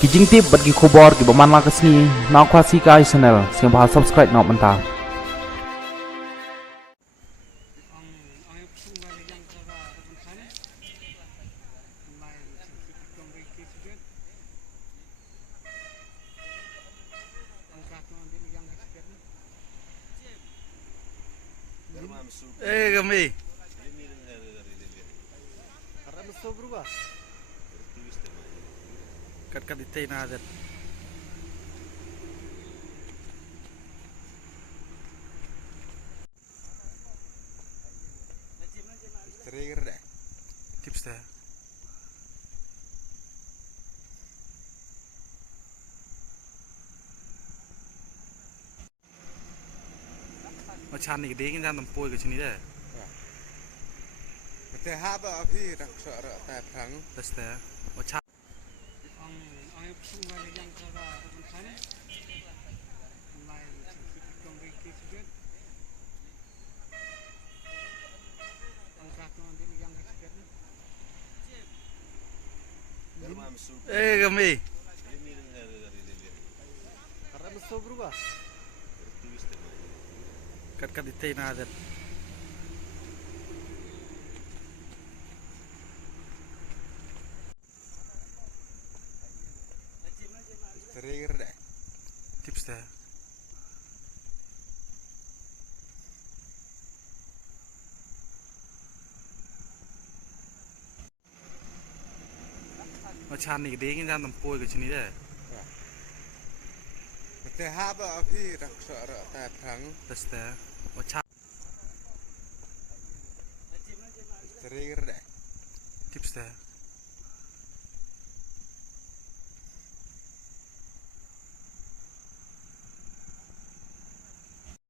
kijing tip bagi kubor ki baman la kesni nak kuasi kai channel siang bahas subscribe nak mentah. Kami. Karena besar berubah. Kat itu nada. Trigger deh. Tips dah. Macam ni dia kan tempoi ke sini dah. Betul apa api rak suara tak terang. Terus dah. Macam. Ang sungai yang kara akan sana, lain sedikit kongsi sedikit. Angkat nanti yang sedikit. Kami. Karena besar berubah. Kat itu nada. Trigger deh. Tips dah. Macam ni dia kan tempoi ke sini dah. Betul apa api rak suara tak terang. Terus dah. Macam. Trigger deh. Tips dah.